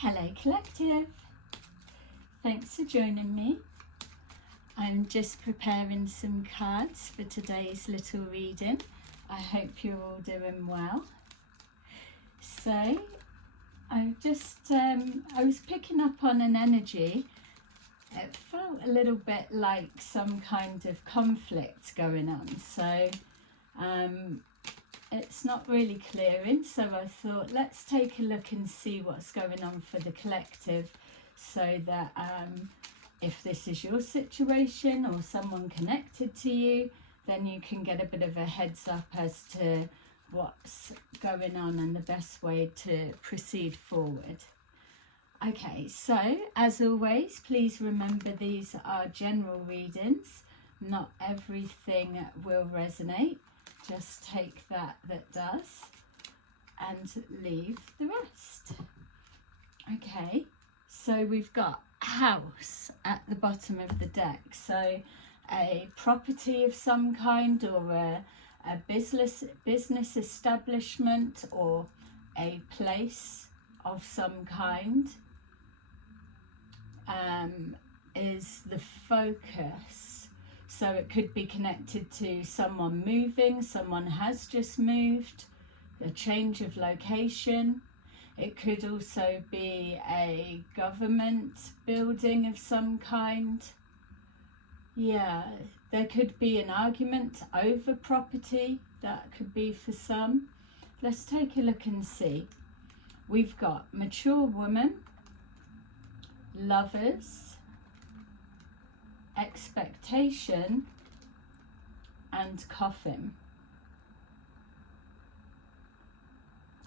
Hello Collective, thanks for joining me. I'm just preparing some cards for today's little reading. I hope you're all doing well. So I was picking up on an energy. It felt a little bit like some kind of conflict going on, so it's not really clearing, so I thought let's take a look and see what's going on for the collective, so that if this is your situation or someone connected to you, then you can get a bit of a heads up as to what's going on and the best way to proceed forward. Okay, so as always, please remember these are general readings. Not everything will resonate. Just take that does and leave the rest. Okay, so we've got house at the bottom of the deck. So a property of some kind, or a business establishment, or a place of some kind is the focus. So it could be connected to someone moving, someone has just moved, a change of location. It could also be a government building of some kind. Yeah, there could be an argument over property. That could be for some. Let's take a look and see. We've got mature woman, lovers, expectation, and coffin.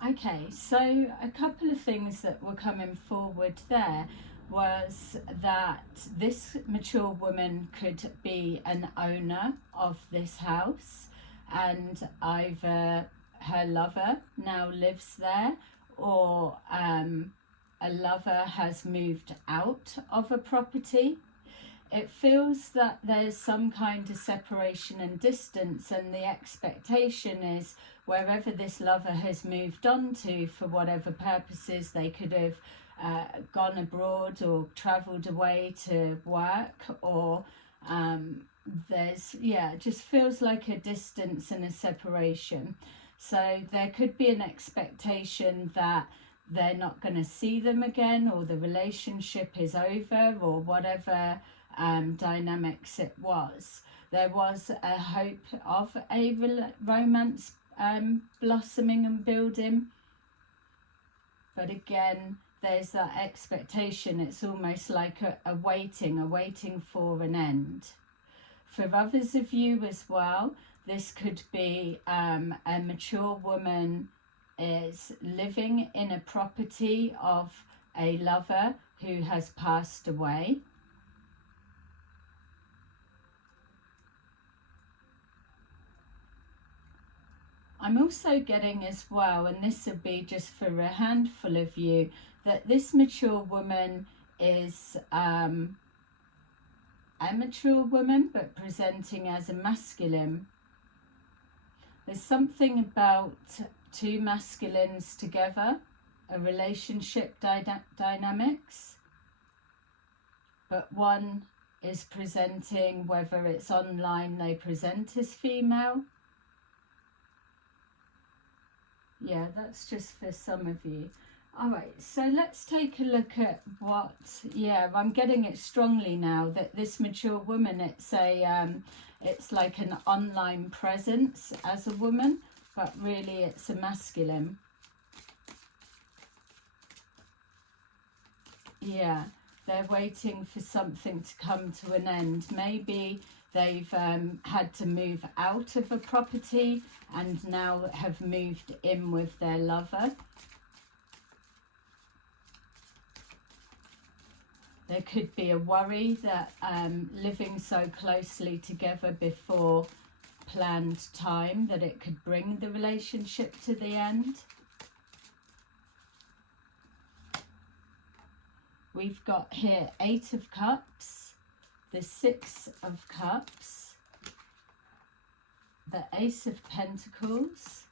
Okay, so a couple of things that were coming forward there was that this mature woman could be an owner of this house, and either her lover now lives there, or a lover has moved out of a property. It feels that there's some kind of separation and distance, and the expectation is wherever this lover has moved on to, for whatever purposes, they could have gone abroad or travelled away to work, or it just feels like a distance and a separation. So there could be an expectation that they're not going to see them again, or the relationship is over, or whatever dynamics it was. There was a hope of a romance blossoming and building, but again there's that expectation. It's almost like a waiting for an end. For others of you as well, this could be a mature woman is living in a property of a lover who has passed away. I'm also getting as well, and this would be just for a handful of you, that this mature woman is a mature woman but presenting as a masculine. There's something about two masculines together, a relationship dynamics, but one is presenting, whether it's online, they present as female. Yeah, that's just for some of you. All right, so let's take a look at what, I'm getting it strongly now that this mature woman, it's like an online presence as a woman, but really it's a masculine. Yeah, they're waiting for something to come to an end. Maybe they've had to move out of a property and now have moved in with their lover. There could be a worry that living so closely together before planned time, that it could bring the relationship to the end. We've got here 8 of Cups, the 6 of Cups, the Ace of Pentacles,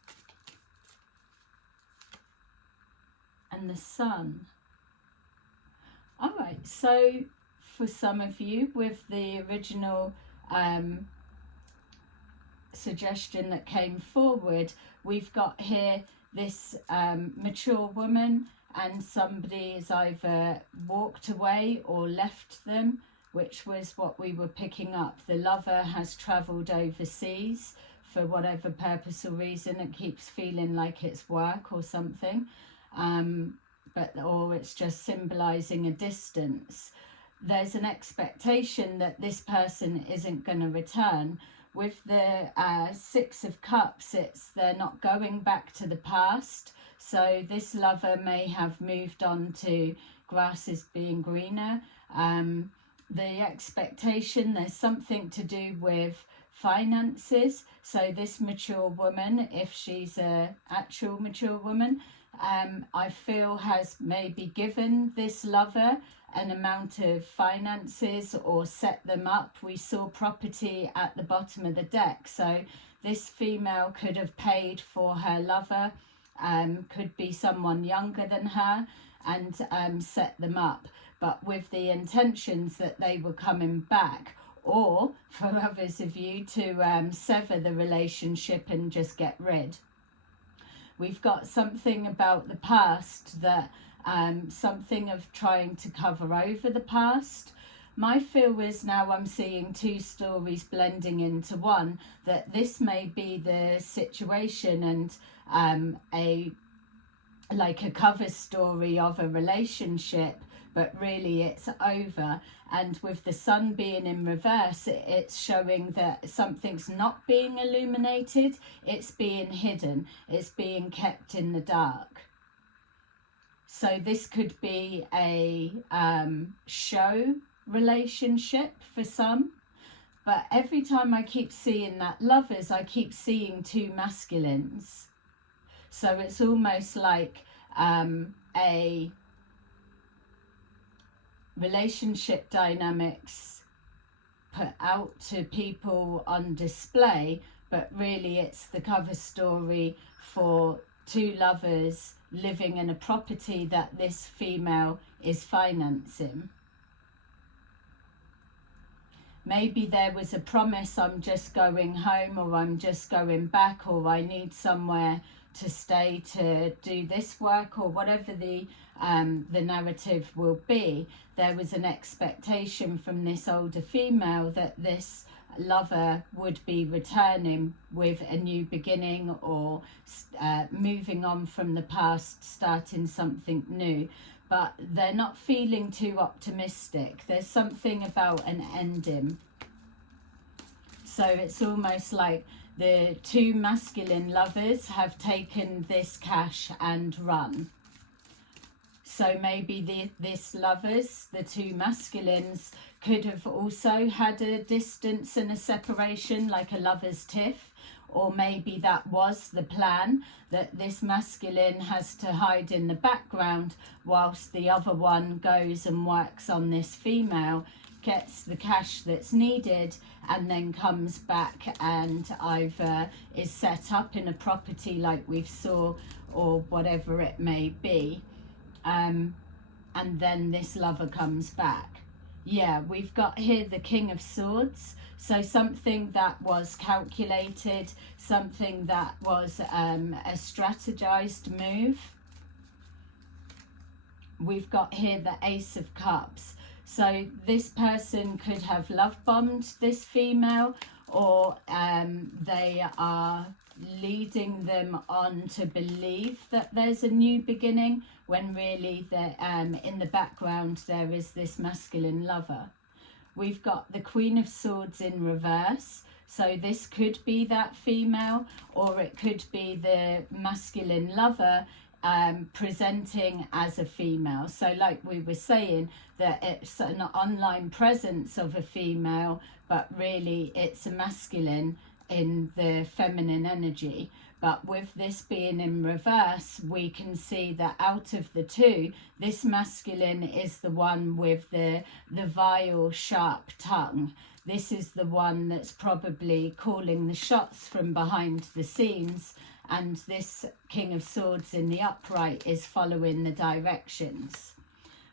and the Sun. All right, so for some of you with the original suggestion that came forward, we've got here this mature woman, and somebody has either walked away or left them, which was what we were picking up. The lover has travelled overseas for whatever purpose or reason. It keeps feeling like it's work or something, or it's just symbolising a distance. There's an expectation that this person isn't going to return. With the Six of Cups, they're not going back to the past. So this lover may have moved on to grass is being greener. The expectation, there's something to do with finances. So this mature woman, if she's a actual mature woman, I feel has maybe given this lover an amount of finances or set them up. We saw property at the bottom of the deck, so this female could have paid for her lover, could be someone younger than her, and set them up, but with the intentions that they were coming back, or for others of you to sever the relationship and just get rid. We've got something about the past, that something of trying to cover over the past. My feel is now I'm seeing two stories blending into one, that this may be the situation, and a cover story of a relationship, but really it's over. And with the sun being in reverse, it's showing that something's not being illuminated, it's being hidden, it's being kept in the dark. So this could be a show relationship for some, but every time I keep seeing that lovers, I keep seeing two masculines. So it's almost like a relationship dynamics put out to people on display, but really it's the cover story for two lovers living in a property that this female is financing. Maybe there was a promise, I'm just going home, or I'm just going back, or I need somewhere to stay to do this work, or whatever the narrative will be. There was an expectation from this older female that this lover would be returning with a new beginning, or moving on from the past, starting something new. But they're not feeling too optimistic. There's something about an ending. So it's almost like the two masculine lovers have taken this cash and run. So maybe this lovers, the two masculines, could have also had a distance and a separation, like a lover's tiff, or maybe that was the plan, that this masculine has to hide in the background whilst the other one goes and works on this female, gets the cash that's needed, and then comes back and either is set up in a property like we've saw, or whatever it may be, and then this lover comes back. Yeah, we've got here the King of Swords. So something that was calculated, something that was a strategized move. We've got here the Ace of Cups. So this person could have love bombed this female, or they are leading them on to believe that there's a new beginning, when really in the background there is this masculine lover. We've got the Queen of Swords in reverse. So this could be that female, or it could be the masculine lover presenting as a female. So like we were saying, that it's an online presence of a female, but really it's a masculine in the feminine energy. But with this being in reverse, we can see that out of the two, this masculine is the one with the vile, sharp tongue. This is the one that's probably calling the shots from behind the scenes, and this King of Swords in the upright is following the directions.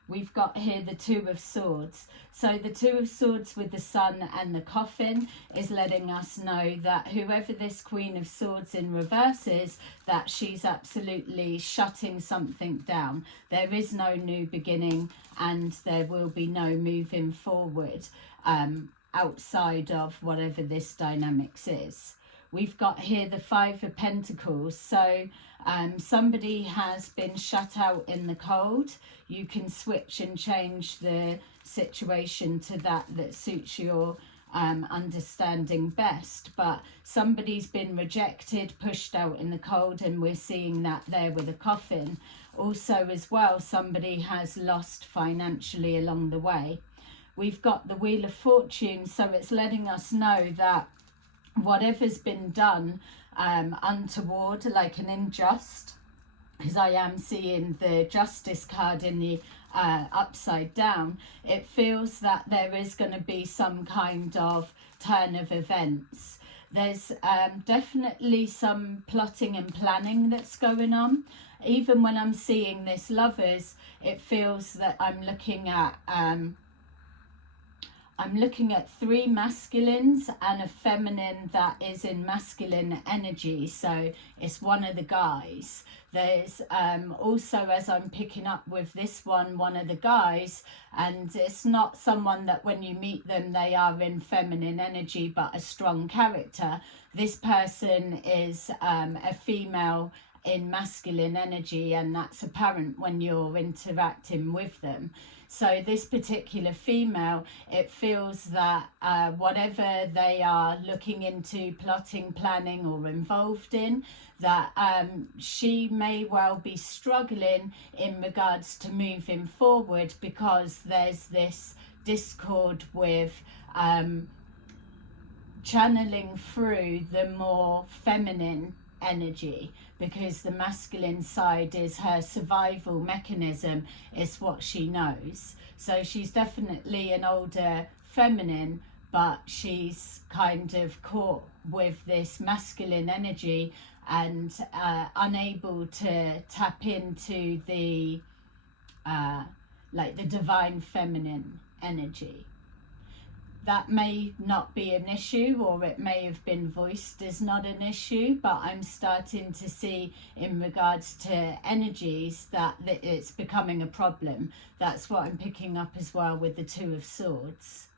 we've got here the Two of Swords. So the Two of Swords with the Sun and the Coffin is letting us know that whoever this Queen of Swords in reverse is, that she's absolutely shutting something down. There is no new beginning, and there will be no moving forward outside of whatever this dynamics is. We've got here the Five of Pentacles. So somebody has been shut out in the cold. You can switch and change the situation to that suits your understanding best. But somebody's been rejected, pushed out in the cold, and we're seeing that there with a coffin. Also as well, somebody has lost financially along the way. We've got the Wheel of Fortune, so it's letting us know that whatever's been done untoward, like an unjust, because I am seeing the Justice card in the upside down, it feels that there is going to be some kind of turn of events. There's definitely some plotting and planning that's going on. Even when I'm seeing this Lovers, it feels that I'm looking at three masculines and a feminine that is in masculine energy, so it's one of the guys. There's also, as I'm picking up with this one of the guys, and it's not someone that when you meet them they are in feminine energy but a strong character. This person is a female in masculine energy, and that's apparent when you're interacting with them. So this particular female, it feels that whatever they are looking into, plotting, planning or involved in, that she may well be struggling in regards to moving forward, because there's this discord with channeling through the more feminine energy, because the masculine side is her survival mechanism, is what she knows. So she's definitely an older feminine, but she's kind of caught with this masculine energy and unable to tap into the like the divine feminine energy. That may not be an issue, or it may have been voiced as not an issue, but I'm starting to see in regards to energies that it's becoming a problem. That's what I'm picking up as well with the Two of Swords.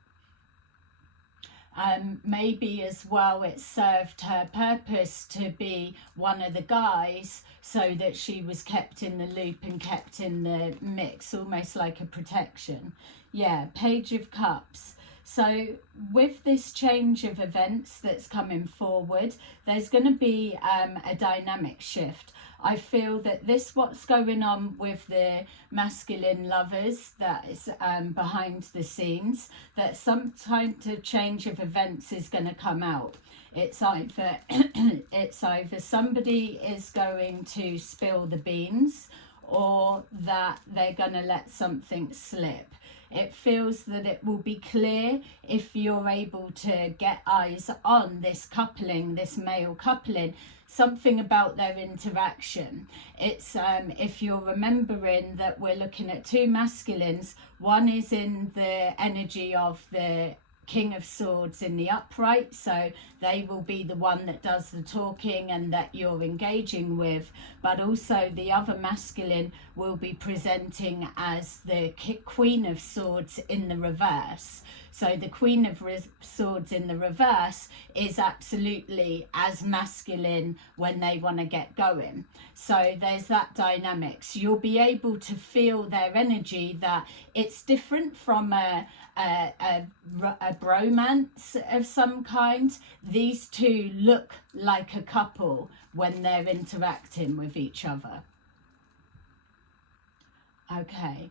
Maybe as well it served her purpose to be one of the guys, so that she was kept in the loop and kept in the mix, almost like a protection. Yeah, Page of Cups. So with this change of events that's coming forward, there's going to be a dynamic shift. I feel that what's going on with the masculine Lovers that is behind the scenes, that some type of change of events is going to come out. It's either somebody is going to spill the beans, or that they're going to let something slip. It feels that it will be clear if you're able to get eyes on this coupling, this male coupling, something about their interaction. It's if you're remembering that we're looking at two masculines, one is in the energy of the King of Swords in the upright, so they will be the one that does the talking and that you're engaging with, but also the other masculine will be presenting as the Queen of Swords in the reverse. So the Queen of Swords in the reverse is absolutely as masculine when they want to get going. So there's that dynamics. You'll be able to feel their energy, that it's different from a bromance of some kind. These two look like a couple when they're interacting with each other. Okay.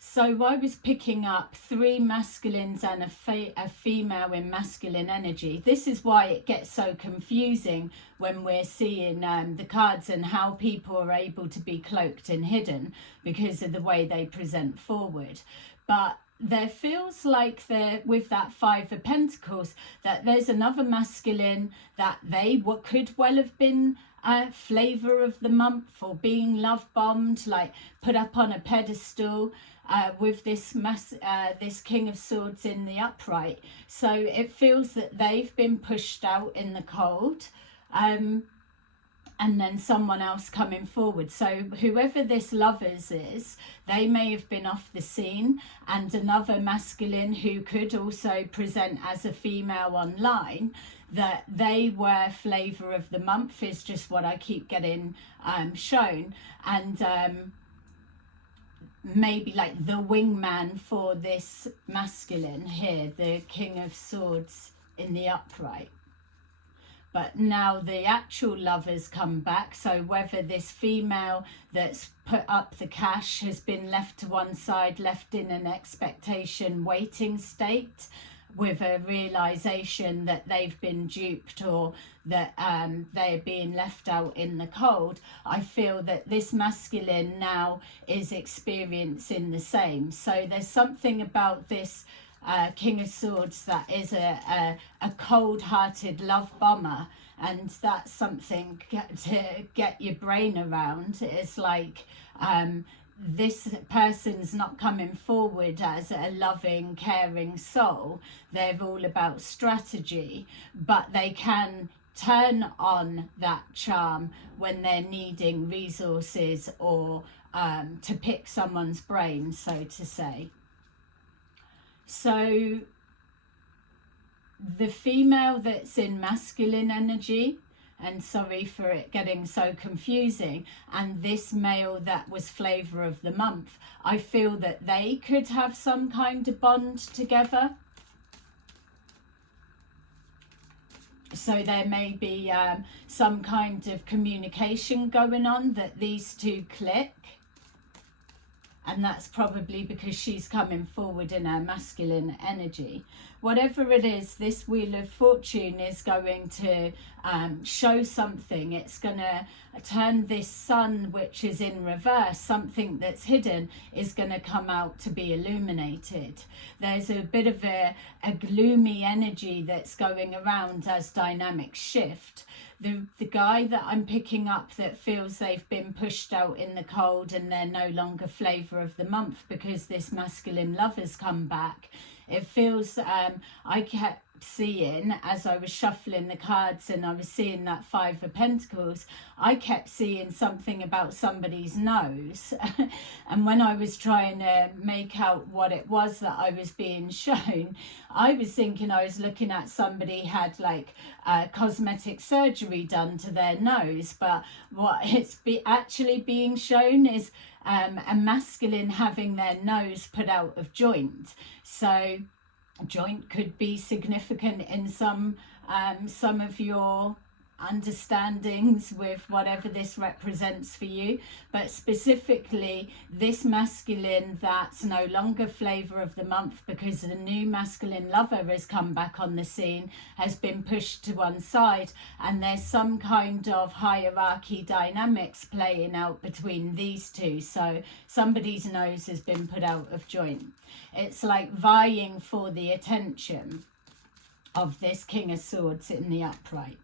So I was picking up three masculines and a female in masculine energy. This is why it gets so confusing when we're seeing the cards and how people are able to be cloaked and hidden because of the way they present forward. But there feels like with that Five of Pentacles, that there's another masculine that they could well have been flavor of the month, or being love bombed, like put up on a pedestal, with this this King of Swords in the upright. So it feels that they've been pushed out in the cold, and then someone else coming forward. So whoever this lovers is, they may have been off the scene, and another masculine who could also present as a female online, that they were flavor of the month is just what I keep getting shown. And maybe like the wingman for this masculine here, the King of Swords in the upright. But now the actual lovers come back. So whether this female that's put up the cash has been left to one side, left in an expectation waiting state, with a realization that they've been duped, or that they're being left out in the cold, I feel that this masculine now is experiencing the same. So there's something about this King of Swords that is a cold-hearted love bomber, and that's something to get your brain around. It's like this person's not coming forward as a loving, caring soul. They're all about strategy, but they can turn on that charm when they're needing resources, or to pick someone's brain, so to say. So the female that's in masculine energy, and sorry for it getting so confusing, and this male that was flavor of the month, I feel that they could have some kind of bond together. So there may be some kind of communication going on, that these two click. And that's probably because she's coming forward in her masculine energy. Whatever it is, this Wheel of Fortune is going to show something. It's going to turn this sun, which is in reverse, something that's hidden, is going to come out to be illuminated. There's a bit of a gloomy energy that's going around as dynamics shift. The guy that I'm picking up that feels they've been pushed out in the cold and they're no longer flavor of the month because this masculine lover's come back. It feels, I kept seeing, as I was shuffling the cards and I was seeing that Five of Pentacles, I kept seeing something about somebody's nose. And when I was trying to make out what it was that I was being shown, I was thinking I was looking at somebody had like cosmetic surgery done to their nose. But what it's actually being shown is a masculine having their nose put out of joint. So joint could be significant in some of your understandings with whatever this represents for you, but specifically this masculine that's no longer flavor of the month because the new masculine lover has come back on the scene, has been pushed to one side, and there's some kind of hierarchy dynamics playing out between these two. So somebody's nose has been put out of joint. It's like vying for the attention of this King of Swords in the upright.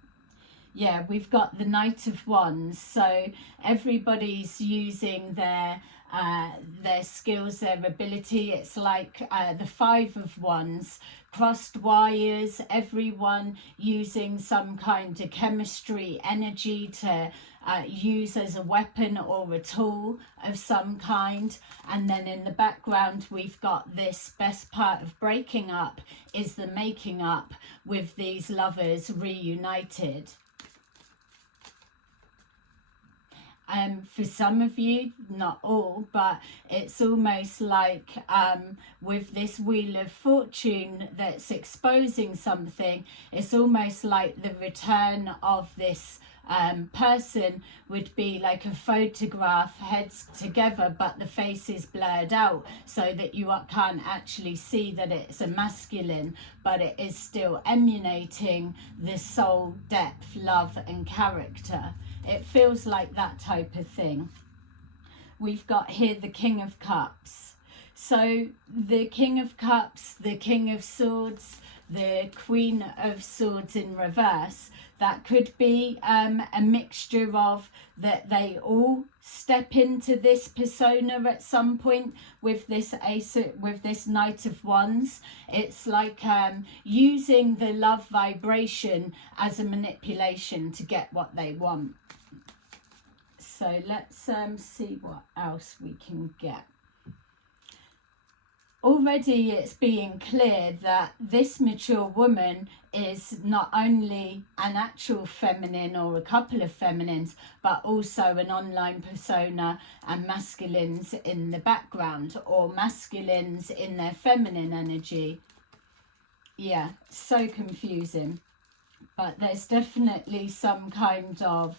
Yeah, we've got the Knight of Wands. So everybody's using their skills, their ability. It's like the Five of Wands, crossed wires, everyone using some kind of chemistry, energy to use as a weapon or a tool of some kind. And then in the background we've got this best part of breaking up is the making up, with these lovers reunited. For some of you, not all, but it's almost like with this Wheel of Fortune that's exposing something, it's almost like the return of this person would be like a photograph, heads together, but the face is blurred out so that you can't actually see that it's a masculine, but it is still emanating the soul, depth, love and character. It feels like that type of thing. We've got here the King of Cups. So the King of Cups, the King of Swords, the Queen of Swords in reverse. That could be a mixture of that they all step into this persona at some point with this Ace, with this Knight of Wands. It's like using the love vibration as a manipulation to get what they want. So let's see what else we can get. Already it's being clear that this mature woman is not only an actual feminine or a couple of feminines, but also an online persona and masculines in the background, or masculines in their feminine energy. Yeah, so confusing. But there's definitely some kind of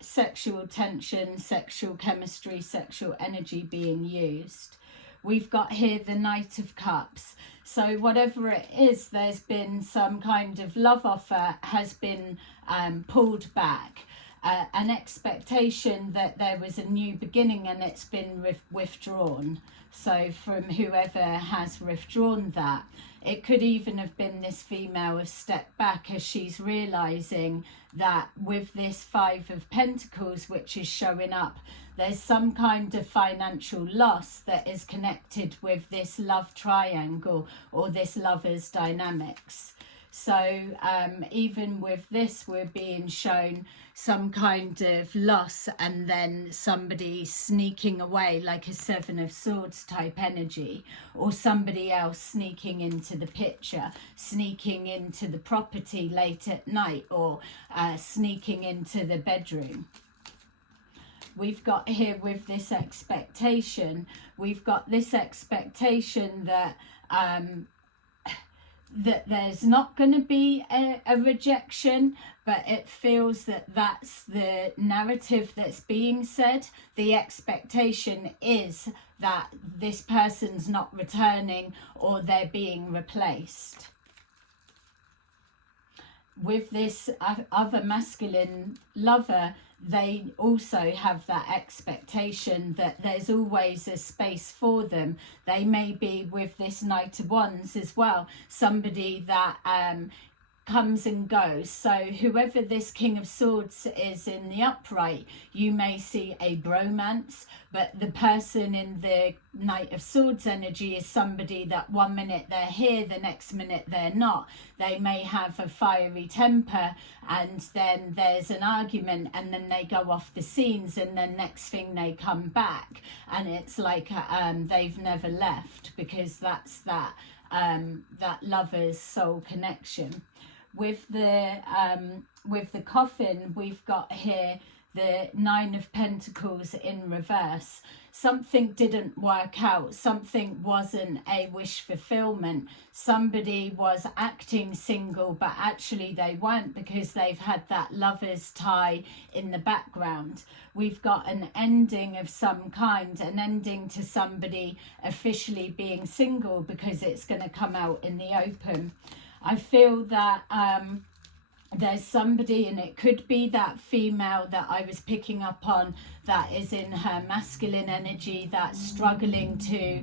sexual tension, sexual chemistry, sexual energy being used. We've got here the Knight of Cups. So whatever it is, there's been some kind of love offer has been pulled back. An expectation that there was a new beginning, and it's been withdrawn. So from whoever has withdrawn that, it could even have been this female has stepped back as she's realizing that with this Five of Pentacles, which is showing up, there's some kind of financial loss that is connected with this love triangle or this lover's dynamics. So even with this, we're being shown some kind of loss, and then somebody sneaking away, like a Seven of Swords type energy, or somebody else sneaking into the picture, sneaking into the property late at night, or sneaking into the bedroom. We've got here with this expectation, we've got this expectation that that there's not going to be a rejection, but it feels that that's the narrative that's being said. The expectation is that this person's not returning, or they're being replaced. With this other masculine lover, they also have that expectation that there's always a space for them. They may be with this Knight of Wands as well, somebody that comes and goes. So whoever this King of Swords is in the upright, you may see a bromance, but the person in the Knight of Swords energy is somebody that 1 minute they're here, the next minute they're not. They may have a fiery temper, and then there's an argument, and then they go off the scenes, and then next thing they come back, and it's like they've never left, because that's that lover's soul connection. With the coffin, we've got here the Nine of Pentacles in reverse. Something didn't work out. Something wasn't a wish fulfillment. Somebody was acting single, but actually they weren't, because they've had that lover's tie in the background. We've got an ending of some kind, an ending to somebody officially being single, because it's going to come out in the open. I feel that there's somebody, and it could be that female that I was picking up on, that is in her masculine energy, that's struggling to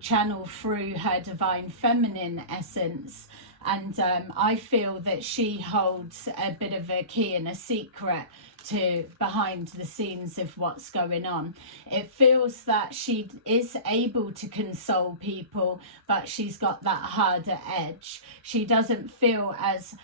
channel through her divine feminine essence. And I feel that she holds a bit of a key and a secret to behind the scenes of what's going on. It feels that she is able to console people, but she's got that harder edge. She doesn't feel as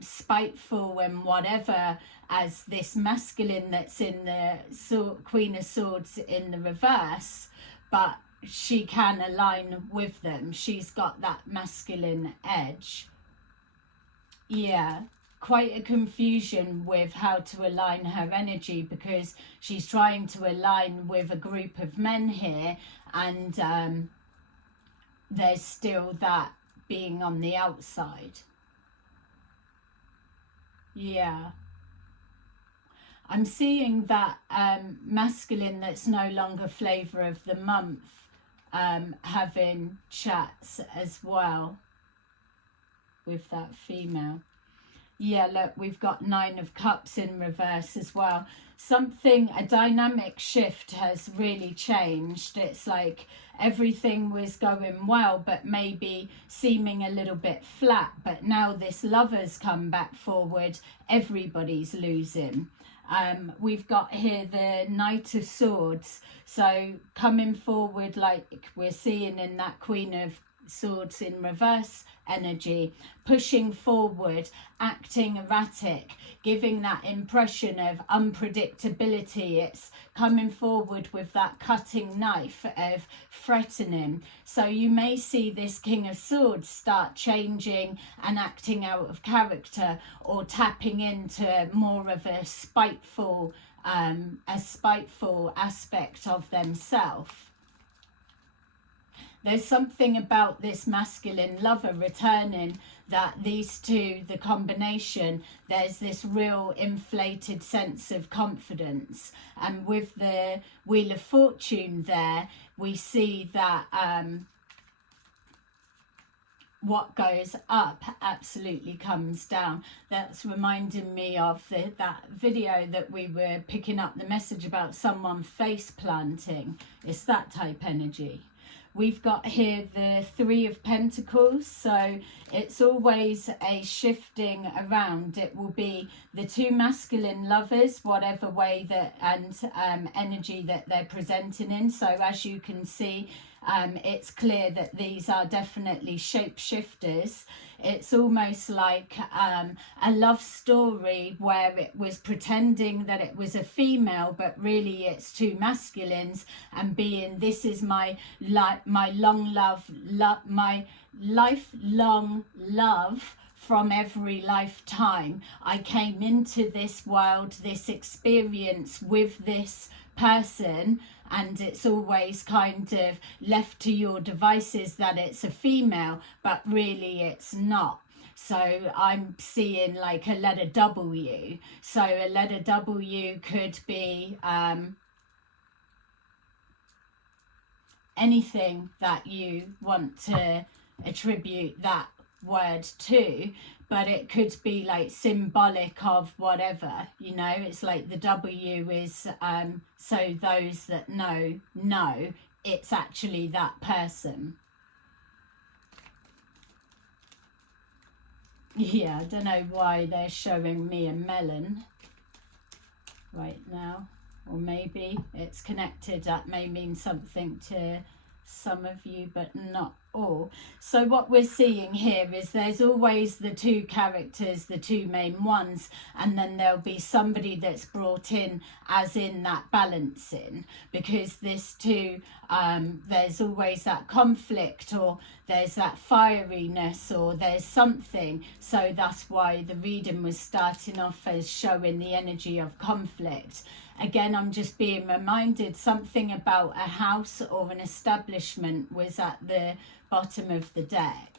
spiteful and whatever as this masculine that's in the Queen of Swords in the reverse, but she can align with them. She's got that masculine edge. Yeah, quite a confusion with how to align her energy, because she's trying to align with a group of men here, and there's still that being on the outside. Yeah. I'm seeing that masculine that's no longer flavour of the month having chats as well with that female. Yeah, look, we've got Nine of Cups in reverse as well. something, a dynamic shift has really changed. It's like everything was going well, but maybe seeming a little bit flat. But now this Lover's come back forward, everybody's losing. We've got here the Knight of Swords. So coming forward, like we're seeing in that Queen of Swords in reverse energy, pushing forward, acting erratic, giving that impression of unpredictability. It's coming forward with that cutting knife of threatening. So you may see this King of Swords start changing and acting out of character, or tapping into more of a spiteful aspect of themselves. There's something about this masculine lover returning, that these two, the combination, there's this real inflated sense of confidence. And with the Wheel of Fortune there, we see that what goes up absolutely comes down. That's reminding me of that video that we were picking up the message about someone face planting. It's that type energy. We've got here the Three of Pentacles, so it's always a shifting around. It will be the two masculine lovers, whatever way that and energy that they're presenting in. So as you can see, it's clear that these are definitely shapeshifters. It's almost like a love story where it was pretending that it was a female, but really it's two masculines, and being, this is my lifelong love from every lifetime. I came into this world, this experience with this person, and it's always kind of left to your devices that it's a female, but really it's not. So I'm seeing like a letter W. So a letter W could be anything that you want to attribute that word to, but it could be like symbolic of whatever, you know. It's like the W is so those that know it's actually that person. Yeah, I don't know why they're showing me a melon right now, or maybe it's connected. That may mean something to some of you, but not all. So what we're seeing here is there's always the two characters, the two main ones, and then there'll be somebody that's brought in as in that balancing, because this too, there's always that conflict, or there's that fieriness, or there's something. So that's why the reading was starting off as showing the energy of conflict. Again, I'm just being reminded something about a house or an establishment was at the bottom of the deck.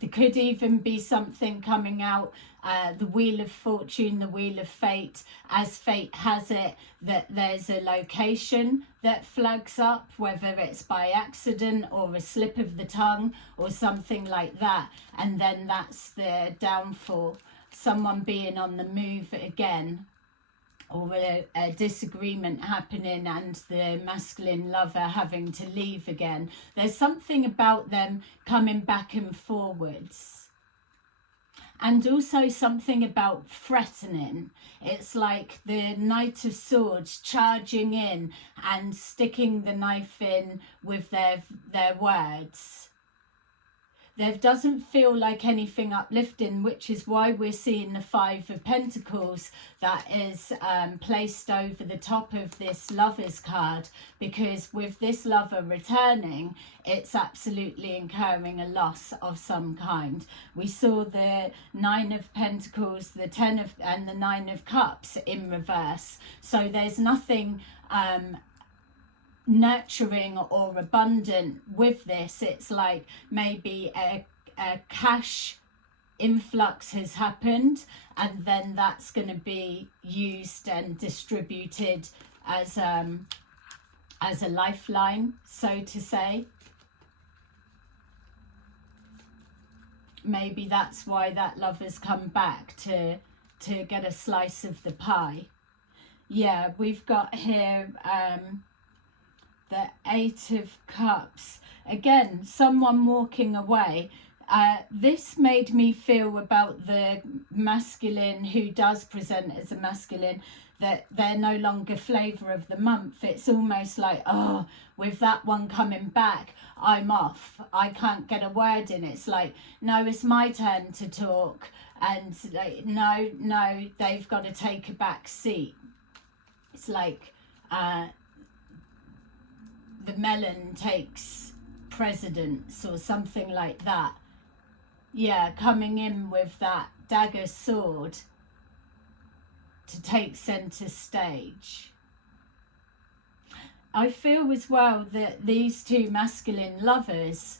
There could even be something coming out, the Wheel of Fortune, the Wheel of Fate, as fate has it, that there's a location that flags up, whether it's by accident or a slip of the tongue or something like that, and then that's the downfall. Someone being on the move again, or a disagreement happening and the masculine lover having to leave again. There's something about them coming back and forwards. And also something about threatening. It's like the Knight of Swords charging in and sticking the knife in with their words. There doesn't feel like anything uplifting, which is why we're seeing the Five of Pentacles that is placed over the top of this Lover's card, because with this lover returning, it's absolutely incurring a loss of some kind. We saw the Nine of Pentacles, the Ten of, and the Nine of Cups in reverse. So there's nothing nurturing or abundant with this. It's like maybe a cash influx has happened, and then that's going to be used and distributed as a lifeline, so to say. Maybe that's why that lover's come back to to get a slice of the pie. Yeah, we've got here the Eight of Cups. Again, someone walking away. This made me feel about the masculine who does present as a masculine, that they're no longer flavour of the month. It's almost like, oh, with that one coming back, I'm off. I can't get a word in. It's like, no, it's my turn to talk. And like, no, they've got to take a back seat. It's like the melon takes precedence or something like that. Yeah, coming in with that dagger sword to take centre stage. I feel as well that these two masculine lovers,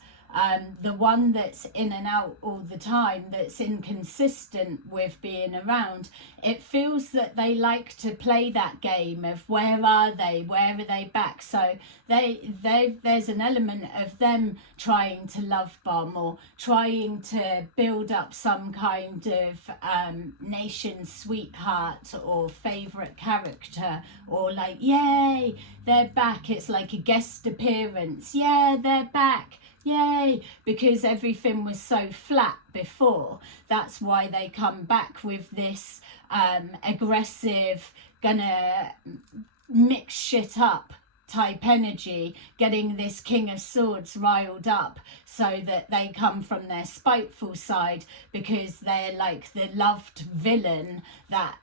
the one that's in and out all the time, that's inconsistent with being around, it feels that they like to play that game of where are they back. So there's an element of them trying to love bomb or trying to build up some kind of nation sweetheart or favourite character, or like, yay, they're back. It's like a guest appearance. Yeah, they're back. Yay, because everything was so flat before. That's why they come back with this aggressive, gonna mix shit up type energy, getting this King of Swords riled up so that they come from their spiteful side, because they're like the loved villain that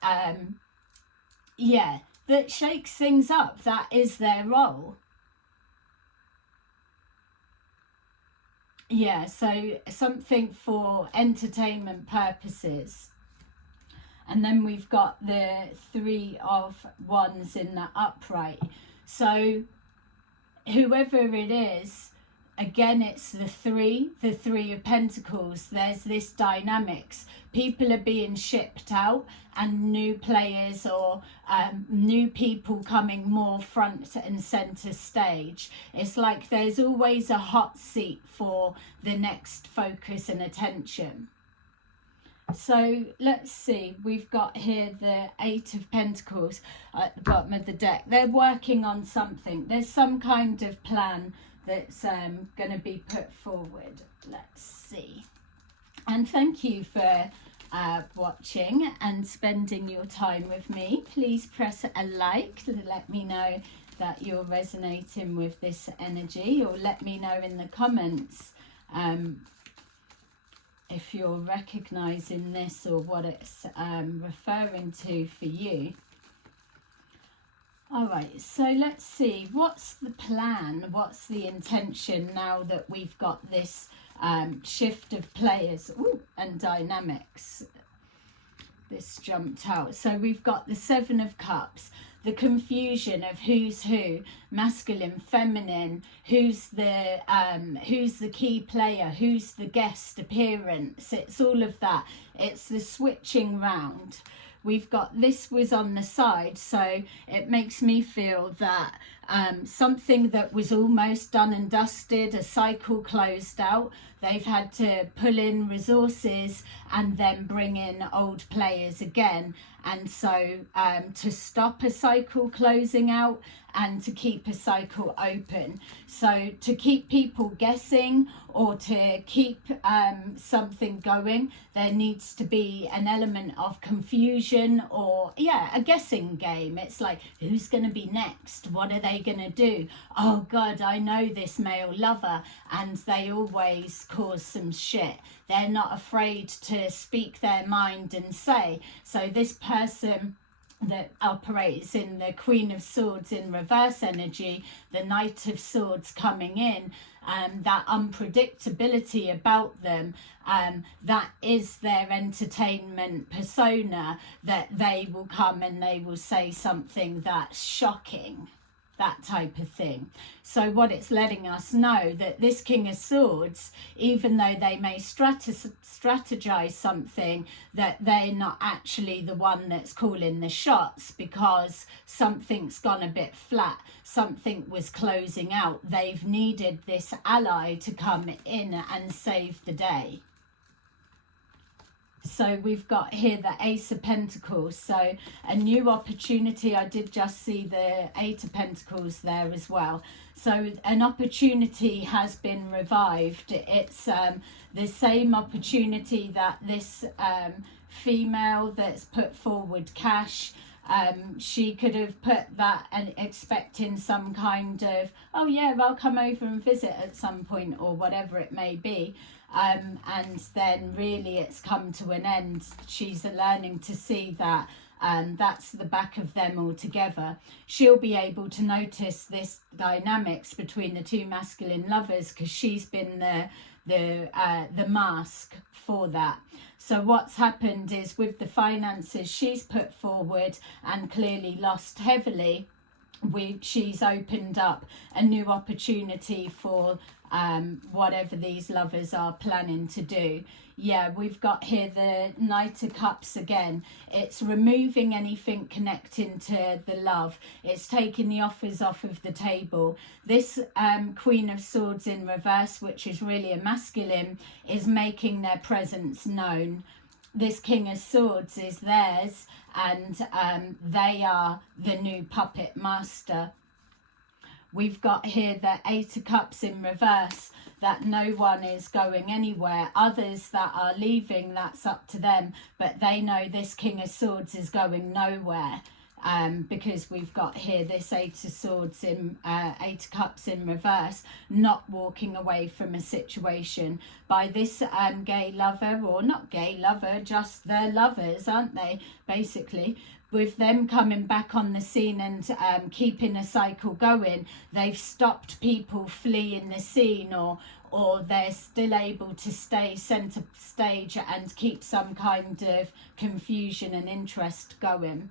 that shakes things up. That is their role. Yeah, so something for entertainment purposes. And then we've got the Three of Wands in the upright. So whoever it is, again, it's the Three of Pentacles. There's this dynamics. People are being shipped out, and new players or new people coming more front and center stage. It's like there's always a hot seat for the next focus and attention. So let's see, we've got here the Eight of Pentacles at the bottom of the deck. They're working on something. There's some kind of plan that's going to be put forward. Let's see. And thank you for watching and spending your time with me. Please press a like to let me know that you're resonating with this energy, or let me know in the comments if you're recognizing this or what it's referring to for you. All right, so let's see, what's the plan, what's the intention now that we've got this shift of players and dynamics. This jumped out. So we've got the Seven of Cups, the confusion of who's who, masculine, feminine, who's the key player, who's the guest appearance. It's all of that. It's the switching round. We've got this was on the side, so it makes me feel that something that was almost done and dusted, a cycle closed out, they've had to pull in resources and then bring in old players again. And so to stop a cycle closing out and to keep a cycle open. So to keep people guessing or to keep something going, there needs to be an element of confusion, or a guessing game. It's like, who's going to be next? What are they going to do? Oh God, I know this male lover, and they always cause some shit. They're not afraid to speak their mind and say. So this person that operates in the Queen of Swords in reverse energy, the Knight of Swords coming in, that unpredictability about them, that is their entertainment persona, that they will come and they will say something that's shocking, that type of thing. So what it's letting us know, that this King of Swords, even though they may strategize something, that they're not actually the one that's calling the shots, because something's gone a bit flat, something was closing out. They've needed this ally to come in and save the day. So we've got here the Ace of Pentacles, so a new opportunity. I did just see the Eight of Pentacles there as well. So an opportunity has been revived. It's the same opportunity that this female that's put forward cash, she could have put that and expecting some kind of, oh yeah, I'll come over and visit at some point, or whatever it may be. And then really it's come to an end. She's learning to see that that's the back of them altogether. She'll be able to notice this dynamics between the two masculine lovers, because she's been the mask for that. So what's happened is, with the finances she's put forward and clearly lost heavily, she's opened up a new opportunity for whatever these lovers are planning to do. Yeah, we've got here the Knight of Cups again. It's removing anything connecting to the love. It's taking the offers off of the table. This Queen of Swords in reverse, which is really a masculine, is making their presence known. This King of Swords is theirs, and they are the new puppet master. We've got here the Eight of Cups in reverse, that no one is going anywhere. Others that are leaving, that's up to them, but they know this King of Swords is going nowhere. Because we've got here this Eight of Swords in Eight of Cups in reverse, not walking away from a situation by this gay lover, or not gay lover, just their lovers, aren't they, basically. With them coming back on the scene and keeping a cycle going, they've stopped people fleeing the scene, or they're still able to stay centre stage and keep some kind of confusion and interest going.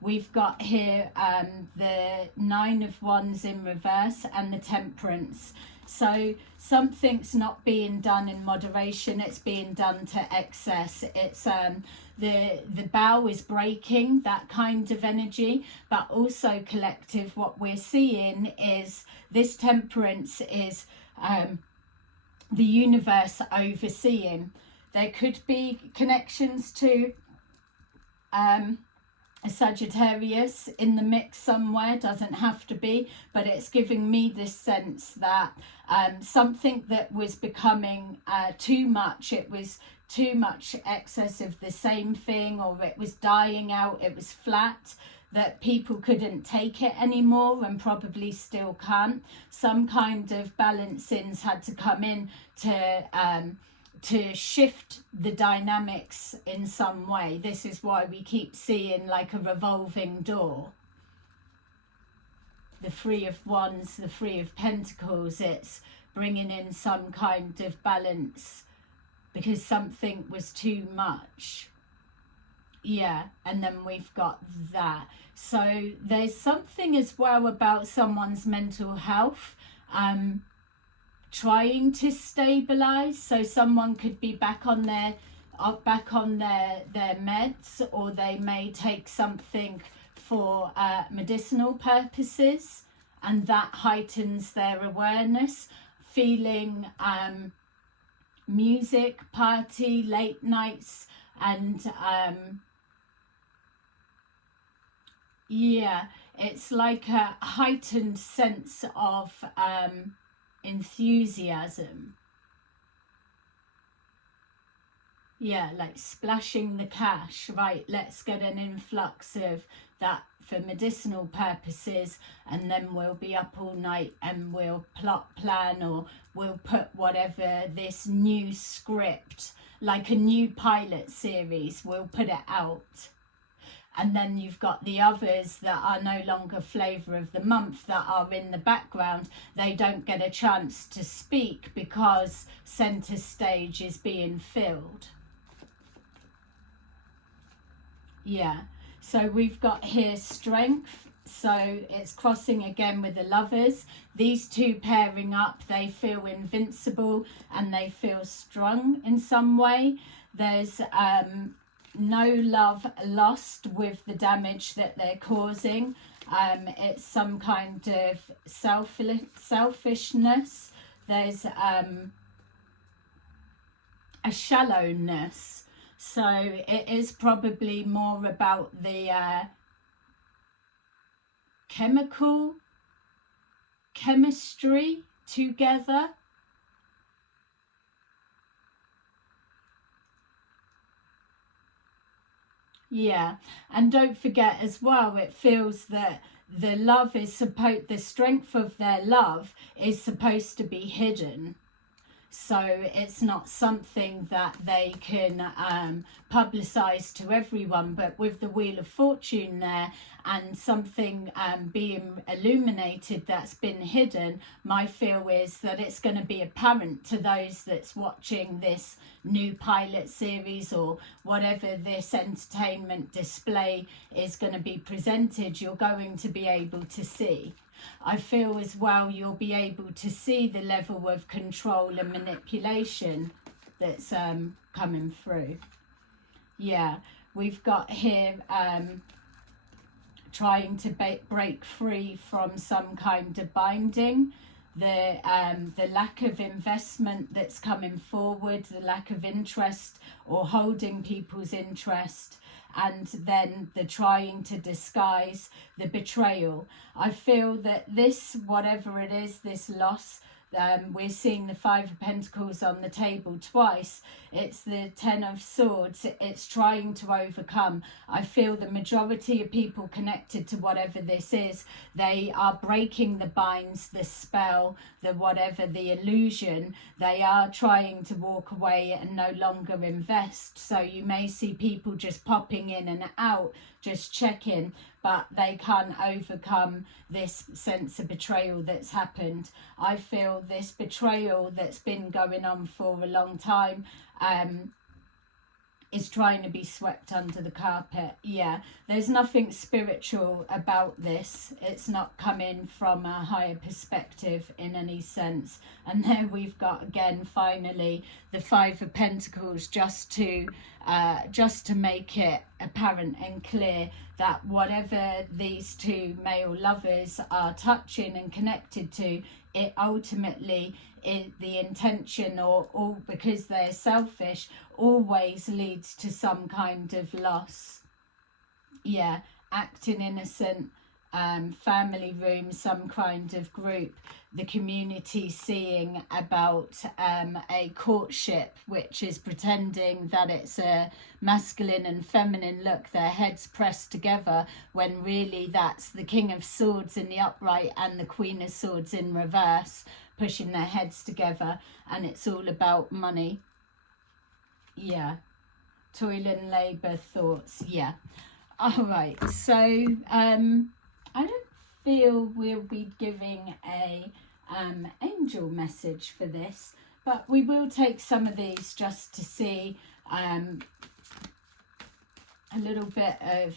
We've got here the Nine of Wands in reverse and the Temperance. So something's not being done in moderation, it's being done to excess. It's the bow is breaking, that kind of energy. But also, collective, what we're seeing is this Temperance is the universe overseeing. There could be connections to a Sagittarius in the mix somewhere, doesn't have to be, but it's giving me this sense that something that was becoming too much, it was too much excess of the same thing, or it was dying out, it was flat, that people couldn't take it anymore, and probably still can't. Some kind of balancings had to come in to shift the dynamics in some way. This is why we keep seeing like a revolving door. The Three of Wands, the Three of Pentacles, it's bringing in some kind of balance because something was too much. Yeah, and then we've got that. So there's something as well about someone's mental health trying to stabilize. So someone could be back on their meds, or they may take something for medicinal purposes, and that heightens their awareness. Feeling music, party, late nights, and yeah, it's like a heightened sense of enthusiasm. Yeah, like splashing the cash, right? Let's get an influx of that for medicinal purposes, and then we'll be up all night and we'll plot, plan, or we'll put whatever this new script, like a new pilot series, we'll put it out. And then you've got the others that are no longer flavour of the month, that are in the background. They don't get a chance to speak because centre stage is being filled. Yeah, so we've got here strength. So it's crossing again with the lovers. These two pairing up, they feel invincible and they feel strong in some way. There's no love lost with the damage that they're causing. It's some kind of selfishness. There's a shallowness. So it is probably more about the chemistry together. Yeah, and don't forget as well, it feels that the love is supposed, the strength of their love is supposed to be hidden. So it's not something that they can publicize to everyone, but with the Wheel of Fortune there and something being illuminated that's been hidden, my feel is that it's going to be apparent to those that's watching this new pilot series or whatever this entertainment display is going to be presented. You're going to be able to see. I feel as well you'll be able to see the level of control and manipulation that's coming through. Yeah, we've got here trying to break free from some kind of binding. The lack of investment that's coming forward, the lack of interest or holding people's interest, and then the trying to disguise, the betrayal. I feel that this, whatever it is, this loss, we're seeing the Five of Pentacles on the table twice. It's the Ten of Swords. It's trying to overcome. I feel the majority of people connected to whatever this is, they are breaking the binds, the spell, the whatever, the illusion. They are trying to walk away and no longer invest. So you may see people just popping in and out, just checking, but they can't overcome this sense of betrayal that's happened. I feel this betrayal that's been going on for a long time is trying to be swept under the carpet. Yeah, there's nothing spiritual about this. It's not coming from a higher perspective in any sense. And there we've got again finally the Five of Pentacles, just to make it apparent and clear that whatever these two male lovers are touching and connected to, it ultimately the intention or because they're selfish always leads to some kind of loss. Yeah, acting innocent, family room, some kind of group, the community seeing about a courtship which is pretending that it's a masculine and feminine look, their heads pressed together, when really that's the King of Swords in the upright and the Queen of Swords in reverse, pushing their heads together, and it's all about money. Yeah, toil and labour thoughts. Yeah. All right, so I don't feel we'll be giving a angel message for this, but we will take some of these just to see a little bit of,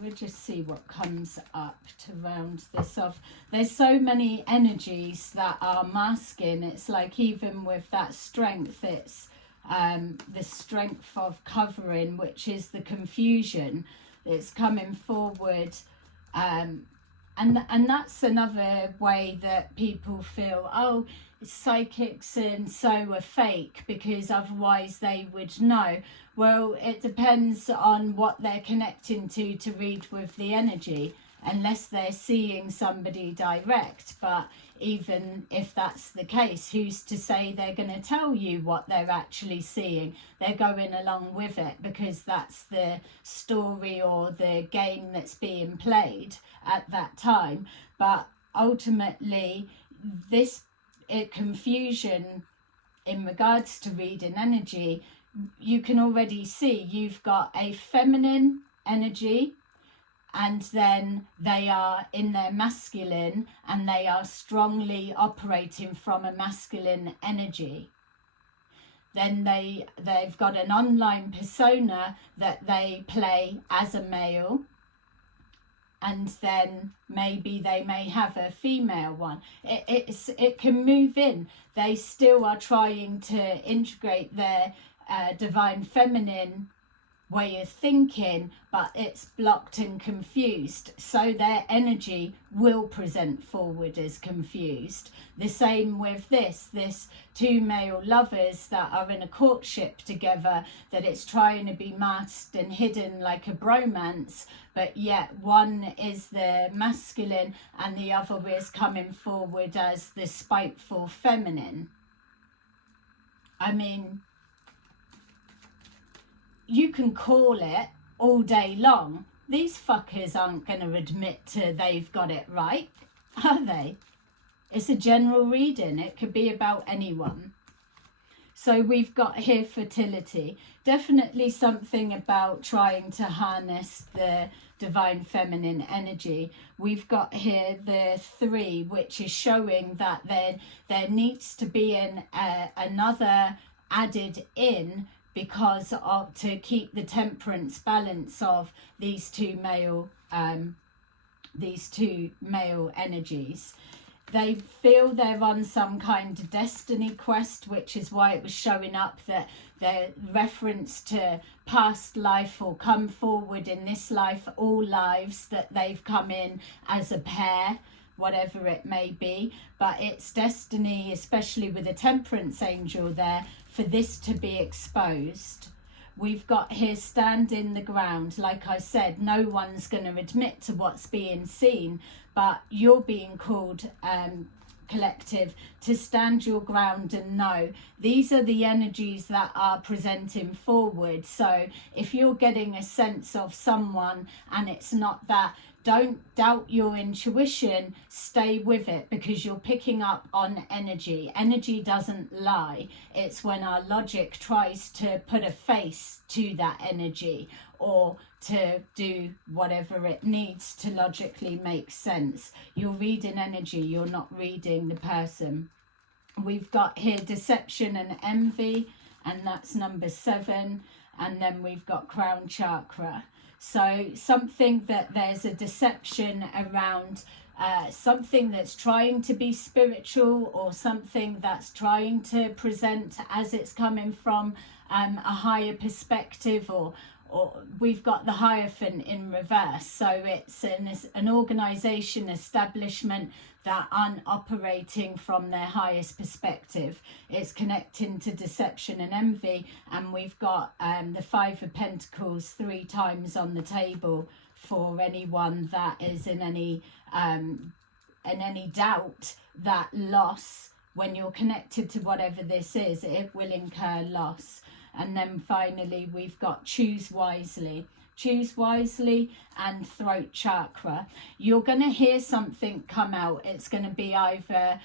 we'll just see what comes up to round this off. There's so many energies that are masking. It's like even with that strength, it's the strength of covering, which is the confusion that's coming forward, and that's another way that people feel, oh, psychics and so are fake, because otherwise they would know. Well, it depends on what they're connecting to read with the energy, unless they're seeing somebody direct. But even if that's the case, who's to say they're going to tell you what they're actually seeing? They're going along with it because that's the story or the game that's being played at that time. But ultimately, this confusion in regards to reading energy, you can already see you've got a feminine energy, and then they are in their masculine, and they are strongly operating from a masculine energy. Then they've got an online persona that they play as a male, and then maybe they may have a female one. It can move in. They still are trying to integrate their divine feminine way of thinking, but it's blocked and confused, so their energy will present forward as confused. The same with this two male lovers that are in a courtship together, that it's trying to be masked and hidden like a bromance, but yet one is the masculine and the other is coming forward as the spiteful feminine. I mean, you can call it all day long. These fuckers aren't going to admit to they've got it right, are they? It's a general reading. It could be about anyone. So we've got here fertility. Definitely something about trying to harness the divine feminine energy. We've got here the 3, which is showing that there needs to be another added in, because of to keep the temperance balance of these two male energies. They feel they're on some kind of destiny quest, which is why it was showing up that their reference to past life or come forward in this life, all lives that they've come in as a pair, whatever it may be. But it's destiny, especially with a temperance angel there, for this to be exposed. We've got here standing the ground. Like I said, no one's going to admit to what's being seen, but you're being called, collective, to stand your ground and know these are the energies that are presenting forward. So if you're getting a sense of someone and it's not that, don't doubt your intuition, stay with it, because you're picking up on energy. Energy doesn't lie. It's when our logic tries to put a face to that energy or to do whatever it needs to logically make sense. You're reading energy, you're not reading the person. We've got here deception and envy, and that's number 7. And then we've got crown chakra. So something that there's a deception around something that's trying to be spiritual, or something that's trying to present as it's coming from a higher perspective, or we've got the Hierophant in reverse. So it's an organization, establishment that aren't operating from their highest perspective. It's connecting to deception and envy. And we've got the 5 of Pentacles 3 times on the table for anyone that is in any doubt that loss, when you're connected to whatever this is, it will incur loss. And then finally we've got choose wisely. Choose wisely and throat chakra. You're going to hear something come out. It's going to be either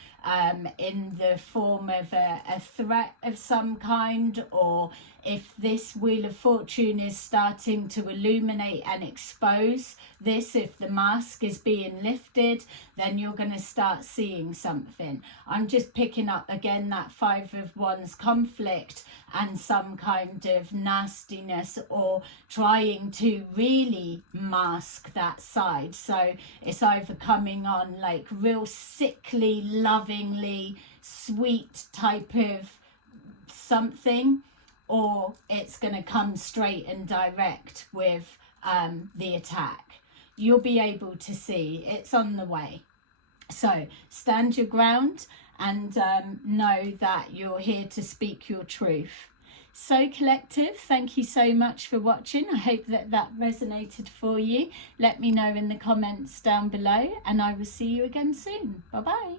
in the form of a threat of some kind, or if this Wheel of Fortune is starting to illuminate and expose this, if the mask is being lifted, then you're going to start seeing something. I'm just picking up again that 5 of Wands conflict and some kind of nastiness, or trying to really mask that side. So it's either coming on like real sickly, lovingly sweet type of something, or it's going to come straight and direct with the attack. You'll be able to see it's on the way. So stand your ground and know that you're here to speak your truth. So collective, thank you so much for watching. I hope that resonated for you. Let me know in the comments down below, and I will see you again soon. Bye bye.